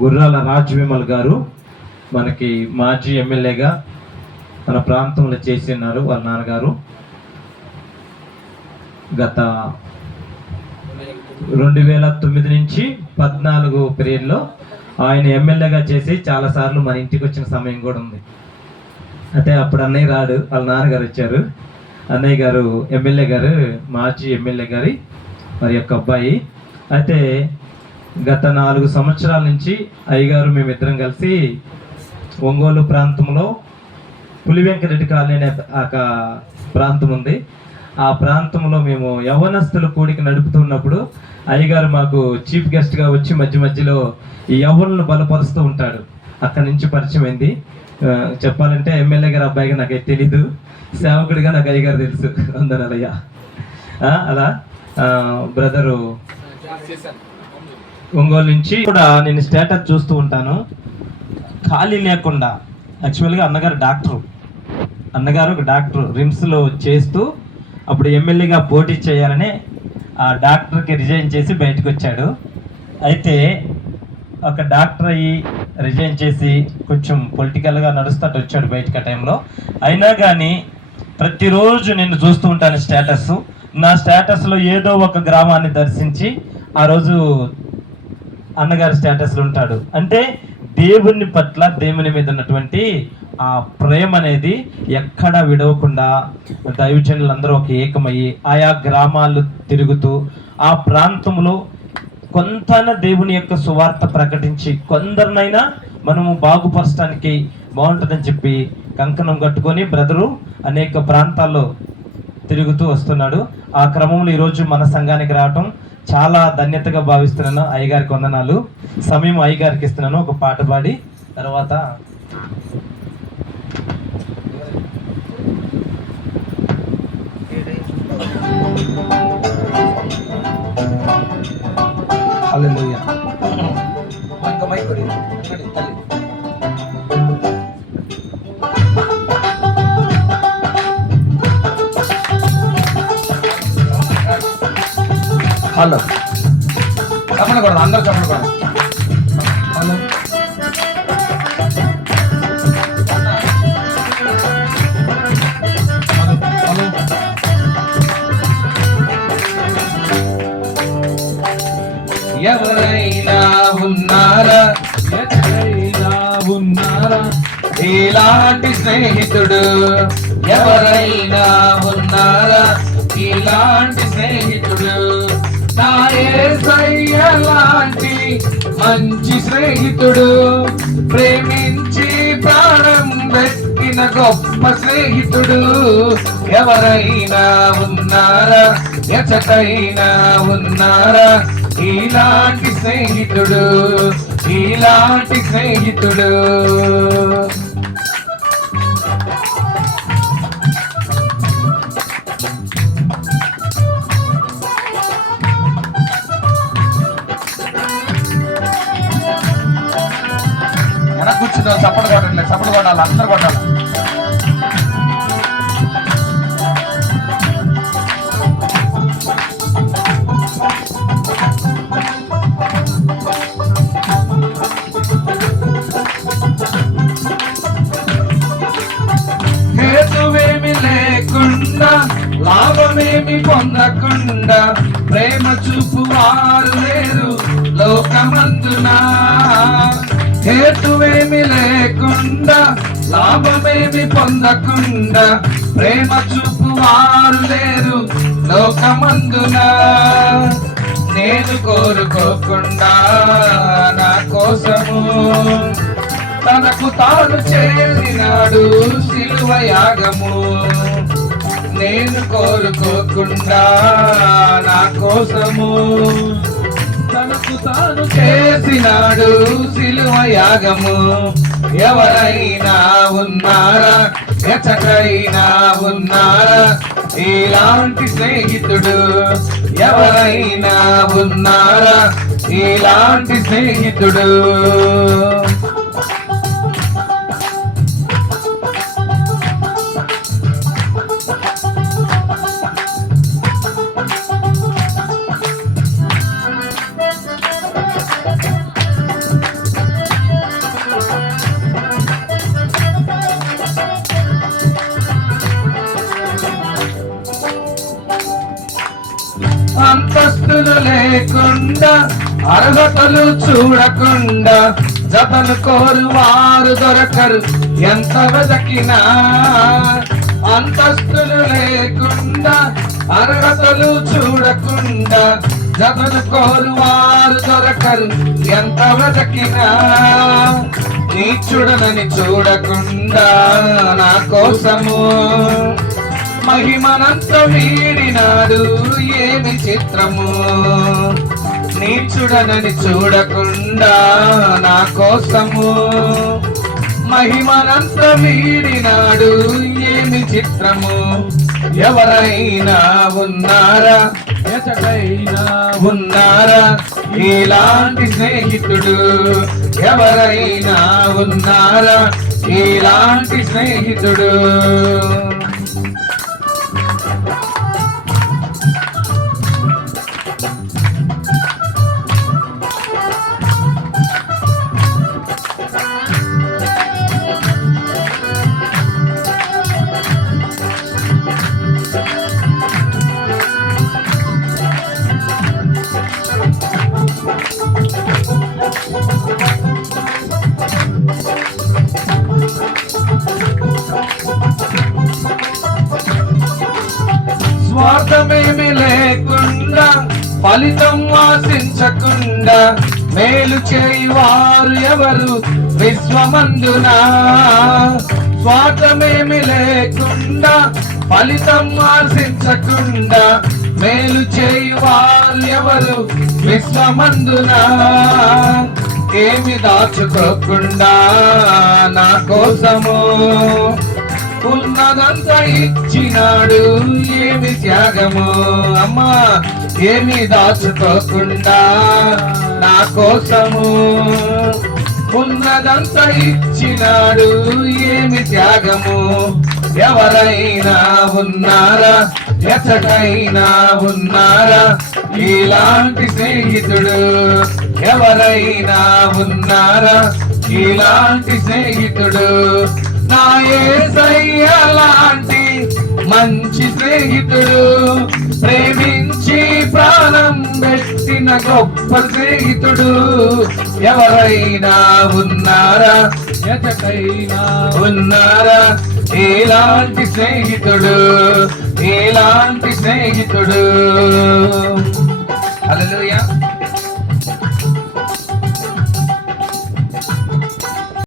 గుర్రాల రాజ్ విమల్ గారు మనకి మాజీ ఎమ్మెల్యేగా మన ప్రాంతంలో చేసి ఉన్నారు. వాళ్ళ నాన్నగారు గత 2009 నుంచి 14 పీరియడ్లో ఆయన ఎమ్మెల్యేగా చేసి చాలాసార్లు మన ఇంటికి వచ్చిన సమయం కూడా ఉంది. అయితే అప్పుడు అన్నయ్య రాడు, వాళ్ళ నాన్నగారు వచ్చారు. అన్నయ్య గారు ఎమ్మెల్యే గారు, మాజీ ఎమ్మెల్యే గారి మరి యొక్క అబ్బాయి. అయితే గత 4 సంవత్సరాల నుంచి అయ్యగారు మేమిద్దరం కలిసి ఒంగోలు ప్రాంతంలో పులివెంకరెడ్డి కాలనీ అనే ఒక ప్రాంతం ఉంది. ఆ ప్రాంతంలో మేము యవ్వనస్తుల కూడిక నడుపుతున్నప్పుడు అయ్యగారు మాకు చీఫ్ గెస్ట్గా వచ్చి మధ్య మధ్యలో ఈ యవ్వనులను బలపరుస్తూ ఉంటాడు. అక్కడి నుంచి పరిచయం అయింది. చెప్పాలంటే ఎమ్మెల్యే గారి అబ్బాయిగా నాకైతే తెలీదు, సేవకుడిగా నాకు అయ్యగారు తెలుసు. అందరయ్య అలా బ్రదరు ఒంగోలు నుంచి కూడా నేను స్టేటస్ చూస్తూ ఉంటాను. ఖాళీ లేకుండా యాక్చువల్గా అన్నగారు ఒక డాక్టర్ రిమ్స్లో చేస్తూ అప్పుడు ఎమ్మెల్యేగా పోటీ చేయాలని ఆ డాక్టర్కి రిజైన్ చేసి బయటకు వచ్చాడు. అయితే ఒక డాక్టర్ అయ్యి రిజైన్ చేసి కొంచెం పొలిటికల్గా నడుస్తూ వచ్చాడు బయటకు ఆ టైంలో. అయినా కానీ ప్రతిరోజు నేను చూస్తూ ఉంటాను స్టేటస్. నా స్టేటస్లో ఏదో ఒక గ్రామాన్ని దర్శించి ఆ రోజు అన్నగారి స్టేటస్లో ఉంటాడు. అంటే దేవుని పట్ల, దేవుని మీద ఉన్నటువంటి ఆ ప్రేమ అనేది ఎక్కడా విడవకుండా దైవజనులందరూ ఒక ఏకమయ్యి ఆయా గ్రామాలు తిరుగుతూ ఆ ప్రాంతంలో కొంతైనా దేవుని యొక్క సువార్త ప్రకటించి కొందరినైనా మనము బాగుపరచడానికి బాగుంటుందని చెప్పి కంకణం కట్టుకొని బ్రదరు అనేక ప్రాంతాల్లో తిరుగుతూ వస్తున్నాడు. ఆ క్రమంలో ఈరోజు మన సంఘానికి రావటం చాలా ధన్యతగా భావిస్తున్నాను. అయ్యగారికి వందనాలు. సమయం అయ్యగారికి ఇస్తున్నాను. ఒక పాట పాడి తర్వాత హల్లెలూయా. హలో చెప్పకూడదు, అందరూ చెప్పకూడదు. హలో ఎవరైనా ఉన్నారా ఇలాంటి స్నేహితుడు? ఎవరైనా ఉన్నారా ఇలాంటి స్నేహితుడు? నా యేసయ్య లాంటి మంచి స్నేహితుడు, ప్రేమించి ప్రాణం పెట్టిన గొప్ప స్నేహితుడు. ఎవరైనా ఉన్నారా, ఎచటైనా ఉన్నారా ఇలాంటి స్నేహితుడు, ఇలాంటి స్నేహితుడు? వెనక కూర్చున్నాం, చప్పట్లు కొట్టట్లేదు, చప్పట్లు కొట్టాలి, అందరూ కొట్టాలి. హేతువేమి లేకుండా, లాభమేమి పొందకుండా ప్రేమ చూపు వారు లేరు లోకమందునా. హేతువేమి లేకుండా, లాభమేమి పొందకుండా ప్రేమ చూపు వారు లేరు లోకమందునా. నేను కోరుకోకుండా నా కోసము తనకు తాను చేసినాడు శిలువ యాగము. నేను కోరుకోకుండా నా కోసము తనకు తాను చేసినాడు శిలువ యాగము. ఎవరైనా ఉన్నారా, ఎచటైనా ఉన్నారా ఇలాంటి స్నేహితుడు? ఎవరైనా ఉన్నారా ఇలాంటి స్నేహితుడు? అర్హతలు చూడకుండా జతలు కోరువారు దొరకరు, ఎంత వెతకినా. అంతస్తులు లేకుండా అర్హతలు చూడకుండా జతలు కోరువారు దొరకరు, ఎంత వెతకినా. నీచుడనని చూడకుండా నా కోసము మహిమనంత వీడినాడు, ఏమి చిత్రము. నీచుడనని చూడకుండా నా కోసము మహిమనంత వీడినాడు, ఏమి చిత్రము. ఎవరైనా ఉన్నారా, ఎచటైనా ఉన్నారా ఇలాంటి స్నేహితుడు? ఎవరైనా ఉన్నారా ఇలాంటి స్నేహితుడు? స్వార్థమేమి లేకుండా ఫలితం ఆశించకుండా మేలు చేయువారు ఎవరు విశ్వమందున? స్వార్థమేమి లేకుండా ఫలితం ఆశించకుండా మేలు చేయువారు ఎవరు విశ్వమందున? ఏమి దాచుకోకుండా నా కోసము ఉన్నదంతా ఇచ్చినాడు, ఏమి త్యాగము. అమ్మా, ఏమి దాచుకోకుండా నా కోసము ఉన్నదంతా ఇచ్చినాడు, ఏమి త్యాగము. ఎవరైనా ఉన్నారా, ఎచ్చటైనా ఉన్నారా ఇలాంటి స్నేహితుడు? ఎవరైనా ఉన్నారా ఇలాంటి స్నేహితుడు? నా యేసయ్య లాంటి మంచి స్నేహితుడు, ప్రేమించి ప్రాణం పెట్టిన గొప్ప స్నేహితుడు. ఎవరైనా ఉన్నారా, ఎచటైనా ఉన్నారా ఇలాంటి స్నేహితుడు? ఇలాంటి స్నేహితుడు. హల్లెలూయా.